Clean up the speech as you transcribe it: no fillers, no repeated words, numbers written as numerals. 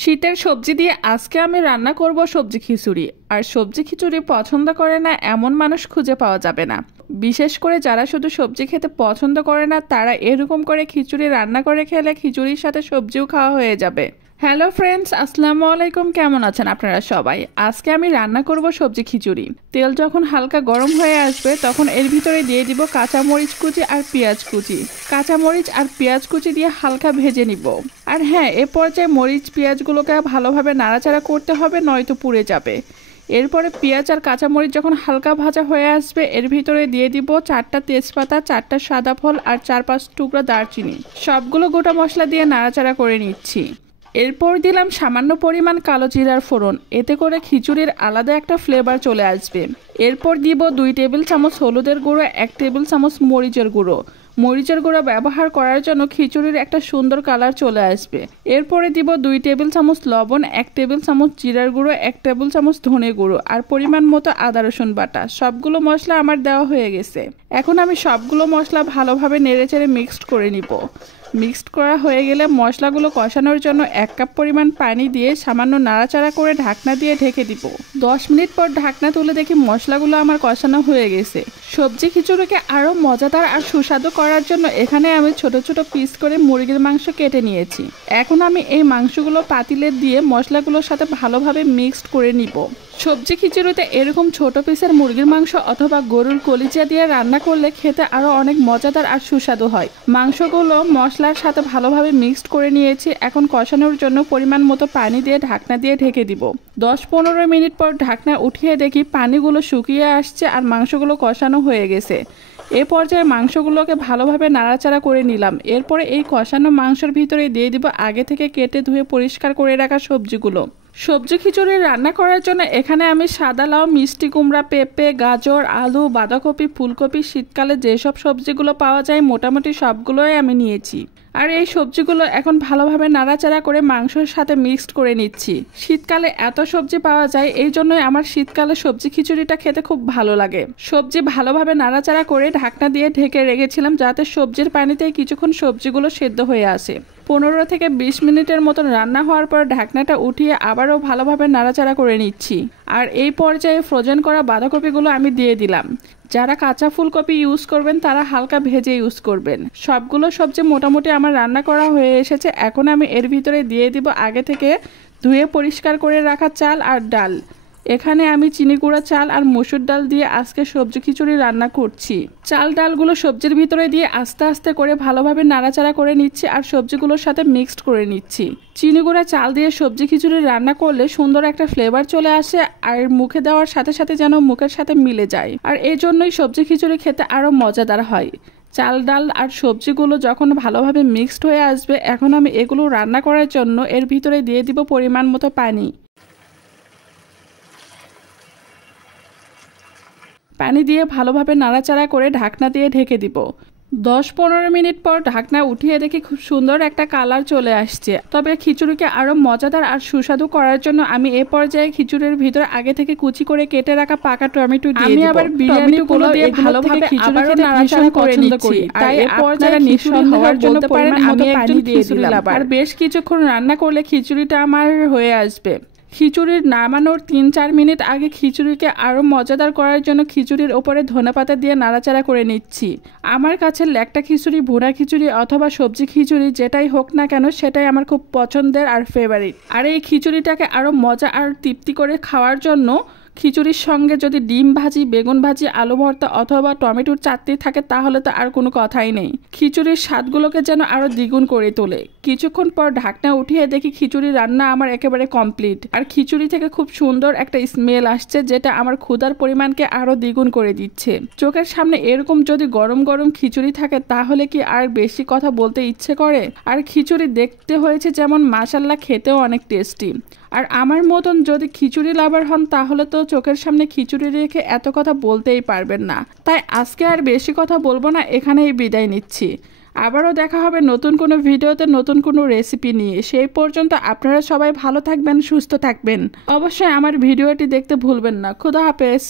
শীতের সবজি দিয়ে আজকে আমি রান্না করব সবজি খিচুড়ি। আর সবজি খিচুড়ি পছন্দ করে না এমন মানুষ খুঁজে পাওয়া যাবে না। বিশেষ করে যারা শুধু সবজি খেতে পছন্দ করে না তারা এরকম করে খিচুড়ি রান্না করে খেলে খিচুড়ির সাথে সবজিও খাওয়া হয়ে যাবে। হ্যালো ফ্রেন্ডস, আসসালামু আলাইকুম। কেমন আছেন আপনারা সবাই? আজকে আমি রান্না করব সবজি খিচুড়ি। তেল যখন হালকা গরম হয়ে আসবে তখন এর ভিতরে দিয়ে দিব কাঁচামরিচ কুচি আর পেঁয়াজ কুচি। কাঁচামরিচ আর পেঁয়াজ কুচি দিয়ে হালকা ভেজে নিব। আর হ্যাঁ, এ পর্যায়ে মরিচ পেঁয়াজগুলোকে ভালোভাবে নাড়াচাড়া করতে হবে, নয়তো পুড়ে যাবে। এরপরে পেঁয়াজ আর কাঁচামরিচ যখন হালকা ভাজা হয়ে আসবে এর ভিতরে দিয়ে দিব 4টা তেজপাতা, 4টা সাদা ফল আর 4-5 টুকরা দারচিনি। সবগুলো গোটা মশলা দিয়ে নাড়াচাড়া করে নিচ্ছি। এরপর দিলাম সামান্য পরিমাণ কালো জিরার ফোড়ন, এতে করে খিচুড়ির আলাদা একটা ফ্লেভার চলে আসবে। এরপর দিব 2 টেবিল চামচ হলুদের গুঁড়ো, 1 টেবিল চামচ মরিচের গুঁড়ো। মরিচের গুঁড়ো ব্যবহার করার জন্য খিচুড়ির একটা সুন্দর কালার চলে আসবে। এরপরে দিব 2 টেবিল চামচ লবণ, 1 টেবিল চামচ জিরার গুঁড়ো, 1 টেবিল চামচ ধনে গুঁড়ো আর পরিমাণ মতো আদা রসুন বাটা। সবগুলো মশলা আমার দেওয়া হয়ে গেছে। এখন আমি সবগুলো মশলা ভালোভাবে নেড়েচেড়ে মিক্সড করে নিব। মিক্সড করা হয়ে গেলে মশলাগুলো কষানোর জন্য 1 কাপ পরিমাণ পানি দিয়ে সামান্য নাড়াচাড়া করে ঢাকনা দিয়ে ঢেকে দিব। 10 মিনিট পর ঢাকনা তুলে দেখি মশলাগুলো আমার কষানো হয়ে গেছে। সবজি খিচুড়িকে আরও মজাদার আর সুস্বাদু করার জন্য এখানে আমি ছোট ছোট পিস করে মুরগির মাংস কেটে নিয়েছি। এখন আমি এই মাংসগুলো পাতিলে দিয়ে মশলাগুলোর সাথে ভালোভাবে মিক্সড করে নিব। সবজি খিচুড়িতে এরকম ছোট পিসের মুরগির মাংস অথবা গরুর কলিজা দিয়ে রান্না করলে খেতে আরও অনেক মজাদার আর সুস্বাদু হয়। মাংসগুলো মশলার সাথে ভালোভাবে মিক্সড করে নিয়েছি। এখন কষানোর জন্য পরিমাণ মতো পানি দিয়ে ঢাকনা দিয়ে ঢেকে দিব। 10-15 মিনিট পর ঢাকনা উঠিয়ে দেখি পানিগুলো শুকিয়ে আসছে আর মাংসগুলো কষানো হয়ে গেছে। এ পর্যায়ে মাংসগুলোকে ভালোভাবে নাড়াচাড়া করে নিলাম। এরপরে এই কষানো মাংসের ভিতরে দিয়ে দিব আগে থেকে কেটে ধুয়ে পরিষ্কার করে রাখা সবজিগুলো। সবজি খিচুড়ি রান্না করার জন্য এখানে আমি সাদা লাউ, মিষ্টি কুমড়া, পেঁপে, গাজর, আলু, বাঁধাকপি, ফুলকপি, শীতকালে যেসব সবজিগুলো পাওয়া যায় মোটামুটি সবগুলোই আমি নিয়েছি। আর এই সবজিগুলো এখন ভালোভাবে নাড়াচাড়া করে মাংসের সাথে মিক্সড করে নিচ্ছি। শীতকালে এত সবজি পাওয়া যায়, এই জন্যই আমার শীতকালে সবজি খিচুড়িটা খেতে খুব ভালো লাগে। সবজি ভালোভাবে নাড়াচাড়া করে ঢাকনা দিয়ে ঢেকে রেখেছিলাম যাতে সবজির পানিতে কিছুক্ষণ সবজিগুলো সেদ্ধ হয়ে আসে। 15 থেকে 20 মিনিটের মতন রান্না হওয়ার পর ঢাকনাটা উঠিয়ে আবারও ভালোভাবে নাড়াচাড়া করে নিচ্ছি। আর এই পর্যায়ে ফ্রোজেন করা বাঁধাকপিগুলো আমি দিয়ে দিলাম। যারা কাঁচা ফুলকপি ইউজ করবেন তারা হালকা ভেজে ইউজ করবেন। সবগুলো সবজি মোটামুটি আমার রান্না করা হয়ে এসেছে। এখন আমি এর ভিতরে দিয়ে দিব আগে থেকে ধুয়ে পরিষ্কার করে রাখা চাল আর ডাল। এখানে আমি চিনি গুঁড়া চাল আর মসুর ডাল দিয়ে আজকে সবজি খিচুড়ি রান্না করছি। চাল ডালগুলো সবজির ভিতরে দিয়ে আস্তে আস্তে করে ভালোভাবে নাড়াচাড়া করে নিচ্ছি আর সবজিগুলোর সাথে মিক্সড করে নিচ্ছি। চিনি গুঁড়া চাল দিয়ে সবজি খিচুড়ি রান্না করলে সুন্দর একটা ফ্লেভার চলে আসে আর মুখে দেওয়ার সাথে সাথে যেন মুখের সাথে মিলে যায়। আর এই জন্যই সবজি খিচুড়ি খেতে আরও মজাদার হয়। চাল ডাল আর সবজিগুলো যখন ভালোভাবে মিক্সড হয়ে আসবে এখন আমি এগুলো রান্না করার জন্য এর ভিতরে দিয়ে দিব পরিমাণ মতো পানি। পানি দিয়ে ভালোভাবে নাড়াচাড়া করে ঢাকনা দিয়ে ঢেকে দিব। 10-15 মিনিট পর ঢাকনা উঠিয়ে দেখি খুব সুন্দর একটা কালার চলে আসছে। তবে খিচুড়িকে আরো মজাদার আর সুস্বাদু করার জন্য আমি এই পর্যায়ে খিচুড়ির ভিতরে আগে থেকে কুচি করে কেটে রাখা পাকা টমেটো দিয়ে দিব। আমি আবার বিরিয়ানিগুলো দিয়ে ভালোভাবে খিচুড়ি খেতে নাড়াচাড়া করে নিচ্ছি। তাই এই পর্যায়ে নিঃসন্দেহে হওয়ার জন্য পরিমাণ মতো পানি দিয়ে দিলাম। আর বেশ কিছুক্ষণ রান্না করলে খিচুড়িটা আমার হয়ে আসবে। খিচুড়ির নামানোর 3-4 মিনিট আগে খিচুড়িকে আরও মজাদার করার জন্য খিচুড়ির ওপরে ধনেপাতা দিয়ে নাড়াচাড়া করে নিচ্ছি। আমার কাছে ল্যাকটা খিচুড়ি, ভুনা খিচুড়ি অথবা সবজি খিচুড়ি যেটাই হোক না কেন সেটাই আমার খুব পছন্দের আর ফেভারিট। আর এই খিচুড়িটাকে আরও মজা আর তৃপ্তি করে খাওয়ার জন্য খিচুড়ির সঙ্গে যদি ডিম ভাজি, বেগুন ভাজি, আলু ভর্তা অথবা টমেটোর চাটনি থাকে তাহলে তো আর কোনো কথাই নেই। খিচুড়ির স্বাদগুলোকে যেন আরো দ্বিগুণ করে তোলে। কিছুক্ষণ পর ঢাকনা উঠিয়ে দেখি খিচুড়ি রান্না আমার একেবারে কমপ্লিট। আর খিচুড়ি থেকে খুব সুন্দর একটা স্মেল আসছে যেটা আমার ক্ষুধার পরিমাণকে আরো দ্বিগুণ করে দিচ্ছে। চোখের সামনে এরকম যদি গরম গরম খিচুড়ি থাকে তাহলে কি আর বেশি কথা বলতে ইচ্ছে করে? আর খিচুড়ি দেখতে হয়েছে যেমন, মাশাআল্লাহ খেতেও অনেক টেস্টি। আর আমার মতন যদি খিচুড়ি লাভার হন তাহলে তো চোখের সামনে খিচুড়ি রেখে এত কথা বলতেই পারবেন না। তাই আজকে আর বেশি কথা বলবো না, এখানেই বিদায় নিচ্ছি। আবারও দেখা হবে নতুন কোনো ভিডিওতে নতুন কোনো রেসিপি নিয়ে। সেই পর্যন্ত আপনারা সবাই ভালো থাকবেন, সুস্থ থাকবেন। অবশ্যই আমার ভিডিওটি দেখতে ভুলবেন না। খোদা হাফেজ।